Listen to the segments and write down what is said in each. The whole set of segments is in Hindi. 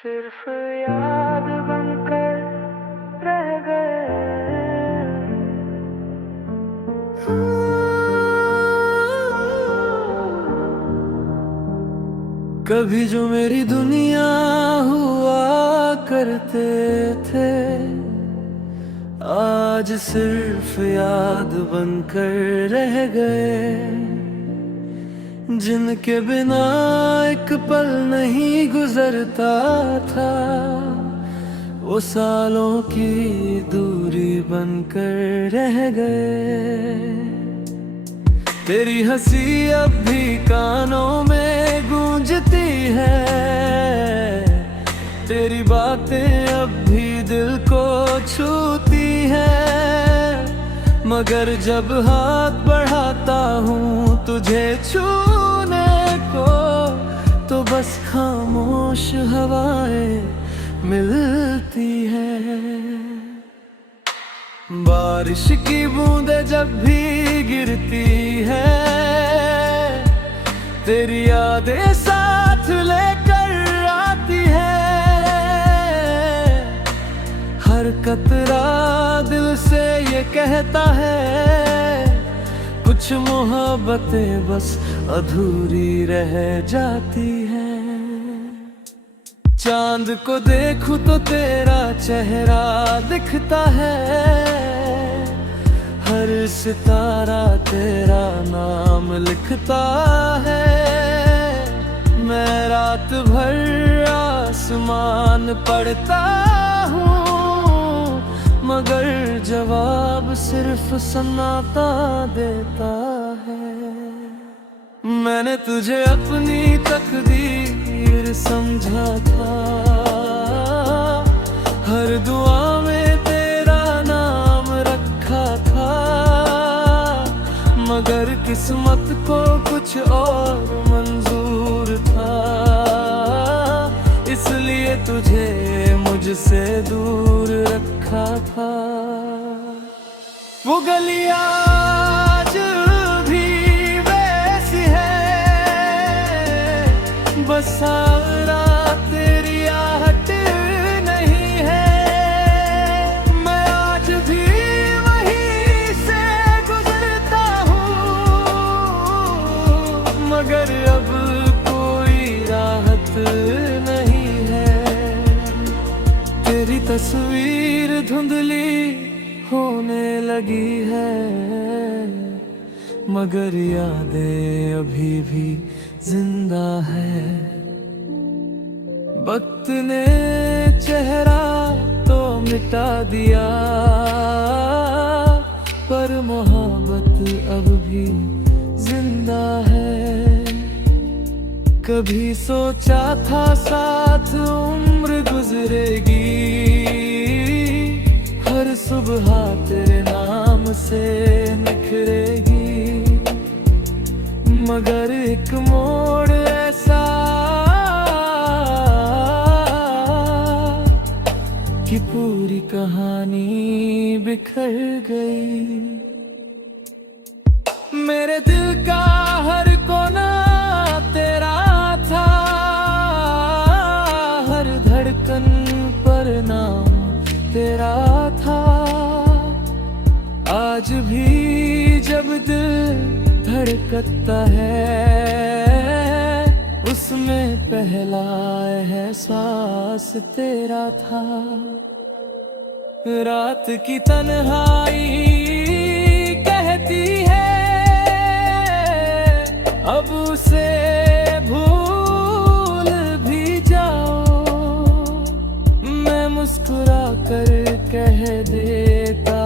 सिर्फ याद बनकर रह गए। कभी जो मेरी दुनिया हुआ करते थे, आज सिर्फ याद बनकर रह गए। जिनके बिना एक पल नहीं गुजरता था, वो सालों की दूरी बनकर रह गए। तेरी हंसी अब भी कानों में गूंजती है, तेरी बातें अब भी दिल को छूती है। मगर जब हाथ बढ़ाता हूँ तुझे छूने को, तो बस खामोश हवाएं मिलती है। बारिश की बूंदें जब भी गिरती है, तेरी यादें साथ लेकर आती है। हर कतरा दिल से ये कहता है, कुछ मोहब्बतें बस अधूरी रह जाती हैं। चांद को देखूं तो तेरा चेहरा दिखता है, हर सितारा तेरा नाम लिखता है। मैं रात भर आसमान पढ़ता हूँ, मगर जवाब सिर्फ सन्नाटा देता है। मैंने तुझे अपनी तकदीर समझा था, हर दुआ में तेरा नाम रखा था। मगर किस्मत को कुछ और मंजूर था, इसलिए तुझे मुझसे दूर रखा था। वो गलियां आज भी वैसी है, बस सारा तेरी आहट नहीं है। मैं आज भी वहीं से गुजरता हूँ, मगर अब कोई राहत नहीं है। तेरी तस्वीर धुंधली होने लगी है, मगर यादें अभी भी जिंदा है। वक्त ने चेहरा तो मिटा दिया, पर मोहब्बत अब भी जिंदा है। कभी सोचा था साथ उम्र गुजरेगी, हर सुबह तेरे नाम से निखरेगी। मगर एक मोड़ ऐसा कि पूरी कहानी बिखर गई। मेरे दिल का हर कोना तेरा था, हर धड़कन पर नाम तेरा था। आज भी जब दिल धड़कता है, उसमें पहला एहसास तेरा था। रात की तन्हाई कहती है, अब उसे भूल भी जाओ। मैं मुस्कुरा कर कह देता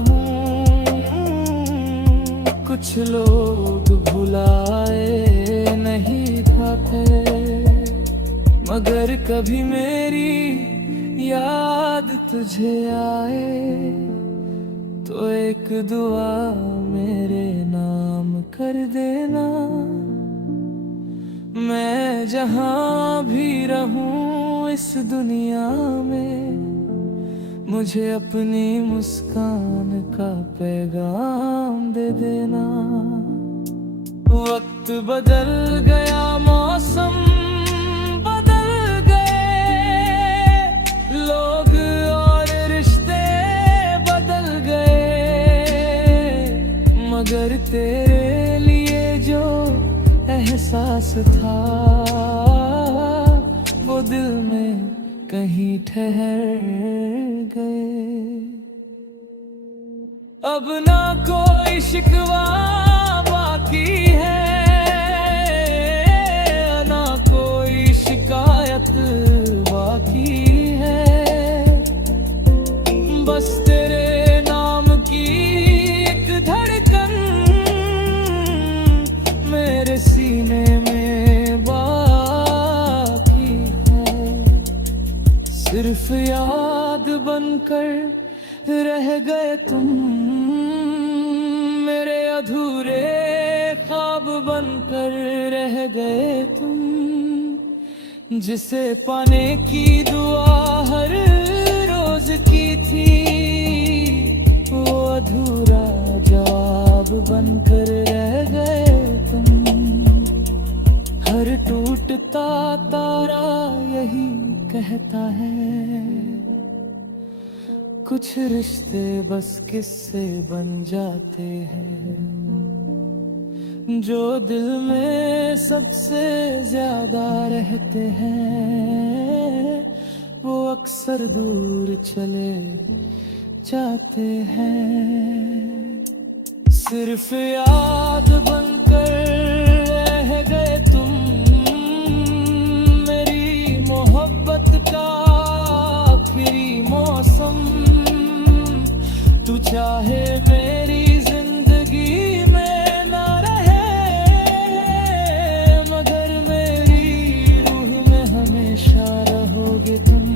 हूँ, कुछ लोग भुलाए नहीं पाते। मगर कभी मेरी याद तुझे आए, तो एक दुआ मेरे नाम कर देना। मैं जहाँ भी रहूं इस दुनिया में, मुझे अपनी मुस्कान का पैगाम दे देना। वक्त बदल गया, मौसम बदल गए, पास था वो दिल में कहीं ठहर गए। अब ना कोई शिकवा बाकी है, ना कोई शिकायत बाकी है। बस तेरे नाम की एक धड़कन मेरे सीने में बाकी है। सिर्फ याद बनकर रह गए तुम, मेरे अधूरे ख्वाब बनकर रह गए तुम। जिसे पाने की दुआ हर रोज की थी, वो अधूरा जवाब बनकर रह गए तुम। हर टूटता तारा यही कहता है, कुछ रिश्ते बस किस्से बन जाते हैं। जो दिल में सबसे ज्यादा रहते हैं, वो अक्सर दूर चले जाते हैं। सिर्फ याद बनकर रह गए तुम, मेरी मोहब्बत का आखिरी मौसम। तू चाहे मेरी जिंदगी में ना रहे, मगर मेरी रूह में हमेशा रहोगे तुम।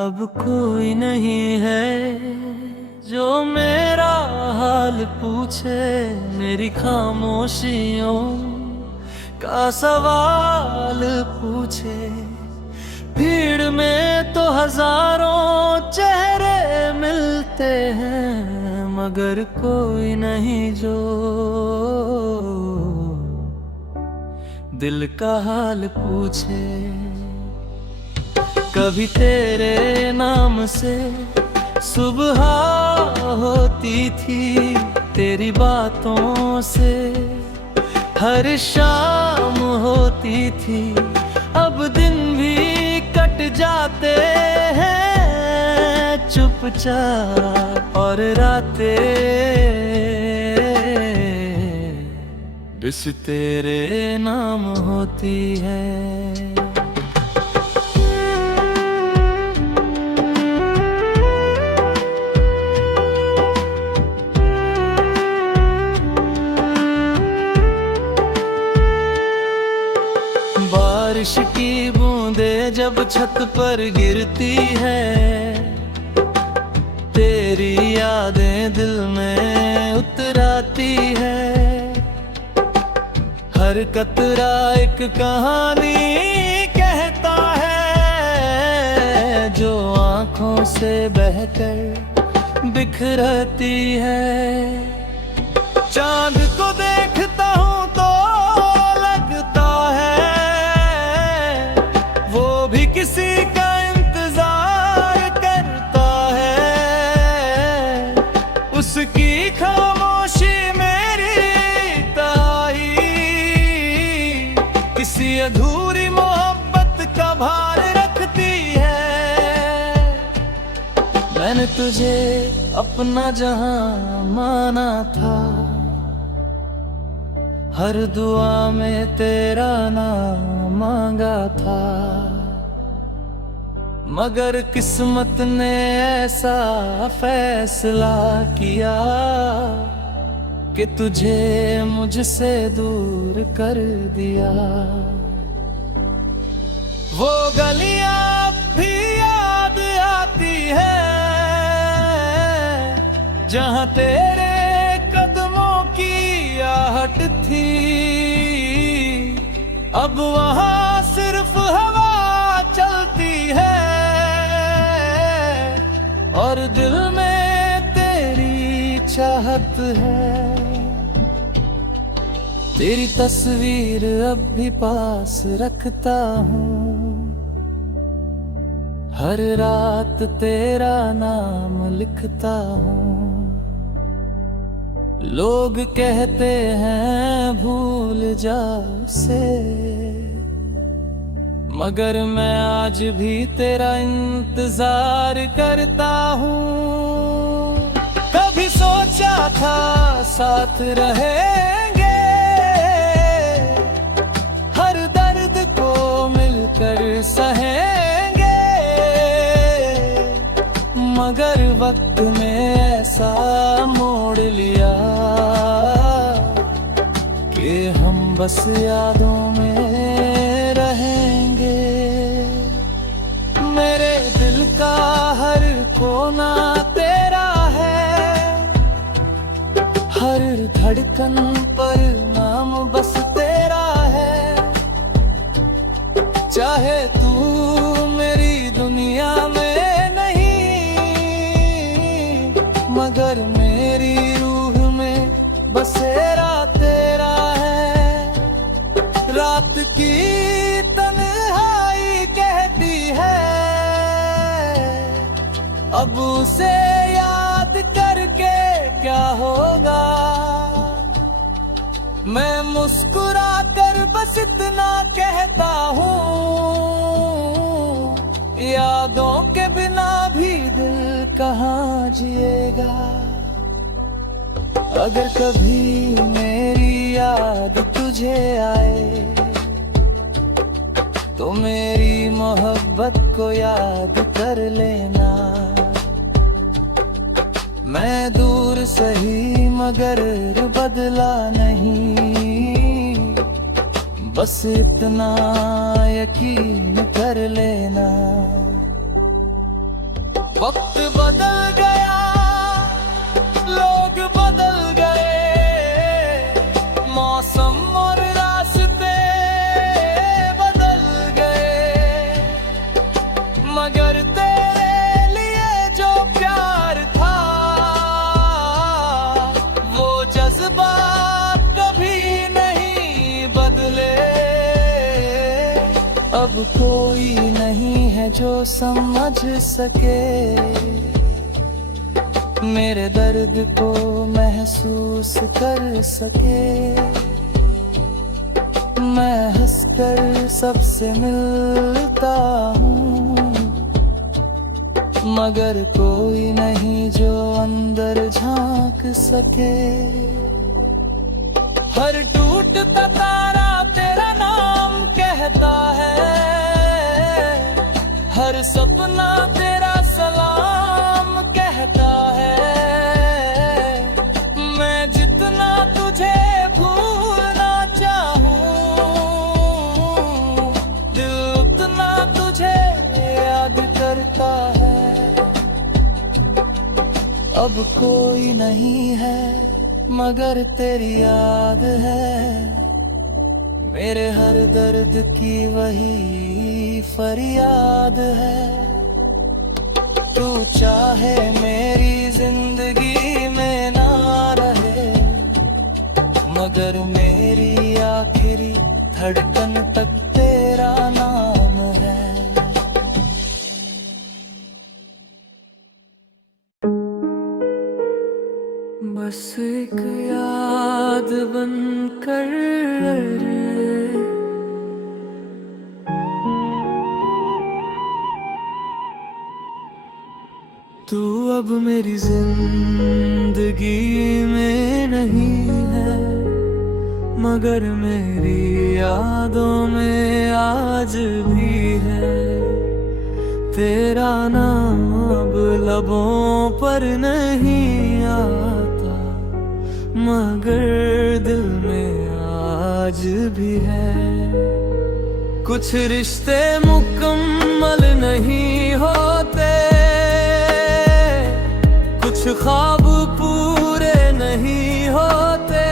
अब कोई नहीं है जो मेरा हाल पूछे, मेरी खामोशियों का सवाल पूछे। भीड़ में तो हजारों चेहरे मिलते हैं, मगर कोई नहीं जो दिल का हाल पूछे। कभी तेरे नाम से सुबह होती थी, तेरी बातों से हर शाम होती थी। अब दिन भी कट जाते हैं चुपचाप, और रातें इस तेरे नाम होती है। बारिश की बूंदें जब छत पर गिरती है, तेरी यादें दिल में उतराती है। हर कतरा एक कहानी कहता है, जो आँखों से बहकर बिखरती है। चांद को देखता हूँ तो लगता है किसी का इंतजार करता है। उसकी खामोशी मेरी ताई किसी अधूरी मोहब्बत का भार रखती है। मैंने तुझे अपना जहां माना था, हर दुआ में तेरा नाम मांगा था। मगर किस्मत ने ऐसा फैसला किया कि तुझे मुझसे दूर कर दिया। वो गलियां भी याद आती है जहां तेरे कदमों की आहट थी। अब वहां सिर्फ हवा चलती है, और दिल में तेरी चाहत है। तेरी तस्वीर अब भी पास रखता हूँ, हर रात तेरा नाम लिखता हूँ। लोग कहते हैं भूल जा उसे, मगर मैं आज भी तेरा इंतजार करता हूँ। कभी सोचा था साथ रहेंगे, हर दर्द को मिलकर सहेंगे, मगर वक्त ने ऐसा मोड़ लिया कि हम बस यादों में रहेंगे। मेरे दिल का हर कोना तेरा है, हर धड़कन पर नाम बस तेरा है। चाहे तू मेरी दुनिया में मगर मेरी रूह में बसेरा तेरा है। रात की तन्हाई कहती है अब उसे याद करके क्या होगा। मैं मुस्कुरा कर बस इतना कहता हूँ, यादों के बिना भी दिल कहाँ जिएगा। अगर कभी मेरी याद तुझे आए तो मेरी मोहब्बत को याद कर लेना। मैं दूर सही मगर बदला नहीं, बस इतना यकीन कर लेना। वक्त बदल गया, लोग बदल गए, मौसम और रास्ते बदल गए, मगर तेरे लिए जो प्यार था वो जज्बात कभी नहीं बदले। अब कोई नहीं है जो समझ सके मेरे दर्द को महसूस कर सके। मैं हंसकर सबसे मिलता हूँ, मगर कोई नहीं जो अंदर झांक सके। हर टूटता तारा तेरा नाम कहता है, हर सपना तेरा सलाम कहता है। मैं जितना तुझे भूलना चाहूँ, दिल उतना तुझे याद करता है। अब कोई नहीं है मगर तेरी याद है, मेरे हर दर्द की वही फरियाद है। तू चाहे मेरी जिंदगी में ना रहे, मगर मेरी आखिरी धड़कन तक तेरा नाम है। बस एक याद बनकर तू अब मेरी जिंदगी में नहीं है, मगर मेरी यादों में आज भी है। तेरा नाम अब लबों पर नहीं आता, मगर दिल में आज भी है। कुछ रिश्ते मुकम्मल नहीं होते, कुछ ख्वाब पूरे नहीं होते,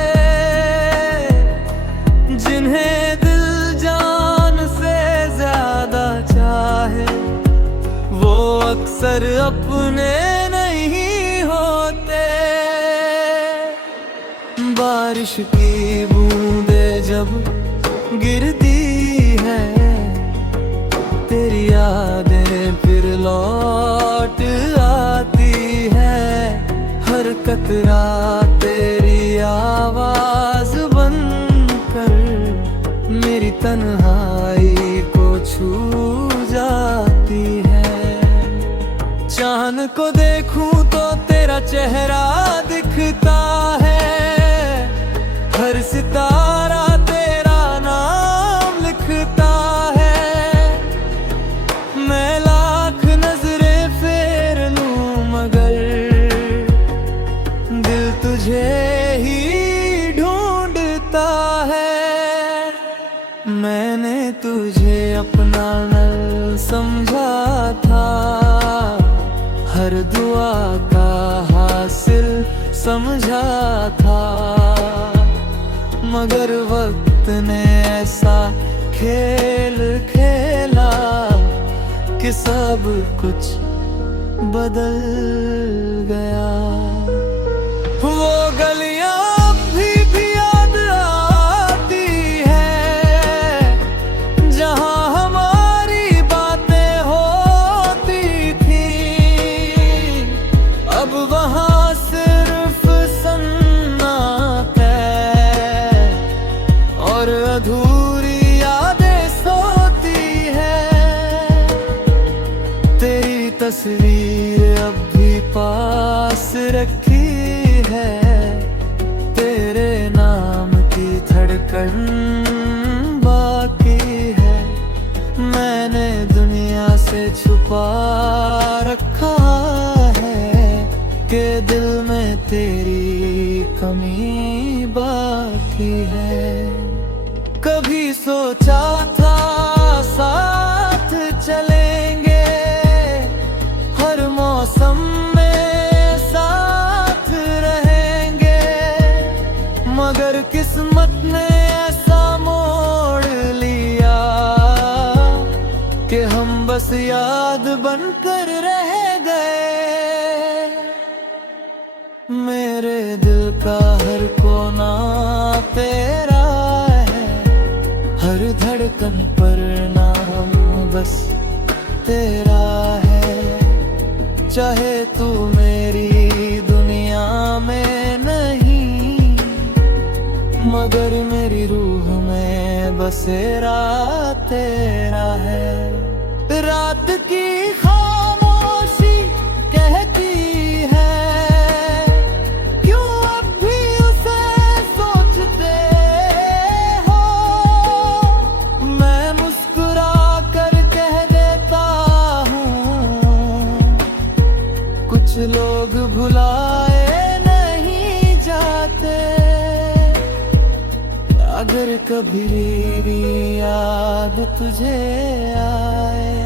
जिन्हें दिल जान से ज्यादा चाहे वो अक्सर अपने नहीं होते। बारिश की बूंदें जब गिरती है, तेरी यादें फिर लौट आती है। हर कतरा तेरी आवाज बनकर मेरी तन्हाई को छू जाती है। चांद को देखूं तो तेरा चेहरा दिखता है। हर सितारा तेरा नाम लिखता है। मैं लाख नजरें फेर लूं मगर दिल तुझे ही ढूंढता है। मैंने तुझे अपना नल समझा था। हर दुआ का हासिल समझा था। मगर वक्त ने ऐसा खेल खेला कि सब कुछ बदल गया। वो गलियां अब भी याद आती है जहां हमारी बातें होती थी। अब वहां सिर्फ सन्नाटा और अधूरी यादें सोती है। तेरी तस्वीर अब भी पास रखी है। तेरे नाम की धड़कन बाकी है। मैंने दुनिया से छुपा रखा है कि दिल में तेरी कमी बाकी है। कभी सोचा था साथ चलेंगे, हर मौसम में साथ रहेंगे। मगर किस्मत ने ऐसा मोड़ लिया कि हम बस याद बनकर रह गए। मेरे दिल का हर कोना तेरा है। हर धड़कन पर नाम बस तेरा है। चाहे तू मेरी दुनिया में नहीं, मगर मेरी रूह में बसेरा तेरा है। रात की खामोशी कहती है क्यों अब भी उसे सोचते हो। मैं मुस्कुरा कर कह देता हूँ कुछ लोग भुलाए नहीं जाते। अगर कभी याद तुझे आए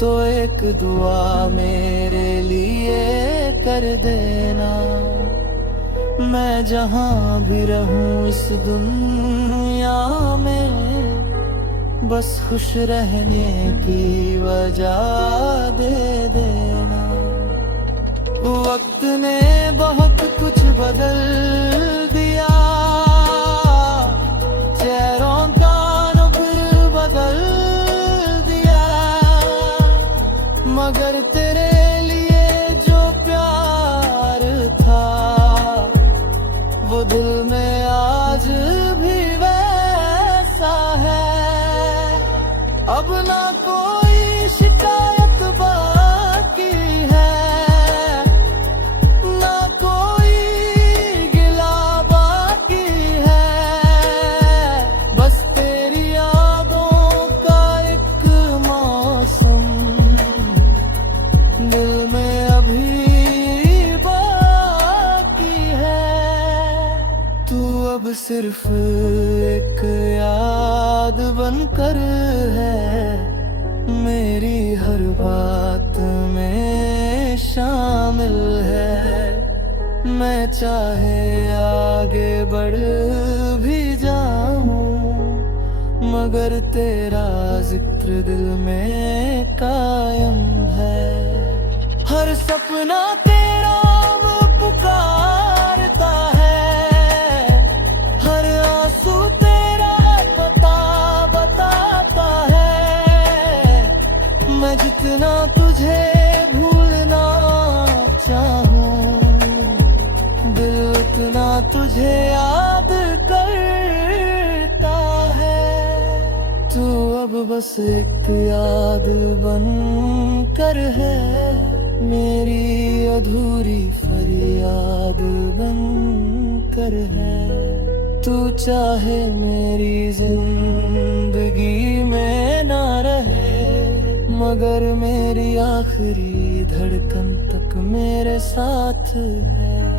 तो एक दुआ मेरे लिए कर देना। मैं जहाँ भी रहूं इस दुनिया में बस खुश रहने की वजह दे देना। वक्त ने बहुत कुछ बदल दिया। चेहरों का नुक्र बदल दिया। मगर तेरे लिए जो प्यार था वो दिल में आज भी वैसा है। अब ना कोई शिकायत बाकी है, ना कोई गिला बाकी है। बस तेरी यादों का एक मौसम दिल में अभी बाकी है। तू अब सिर्फ एक याद बनकर है। मेरी हर बात में शामिल है। मैं चाहे आगे बढ़ भी जाऊं मगर तेरा जिक्र दिल में कायम है। हर सपना तेरा पुकारता है। हर आंसू तेरा बताता है। मैं जितना बस एक याद बन कर है, मेरी अधूरी फरियाद बन कर है। तू चाहे मेरी जिंदगी में ना रहे, मगर मेरी आखिरी धड़कन तक मेरे साथ है।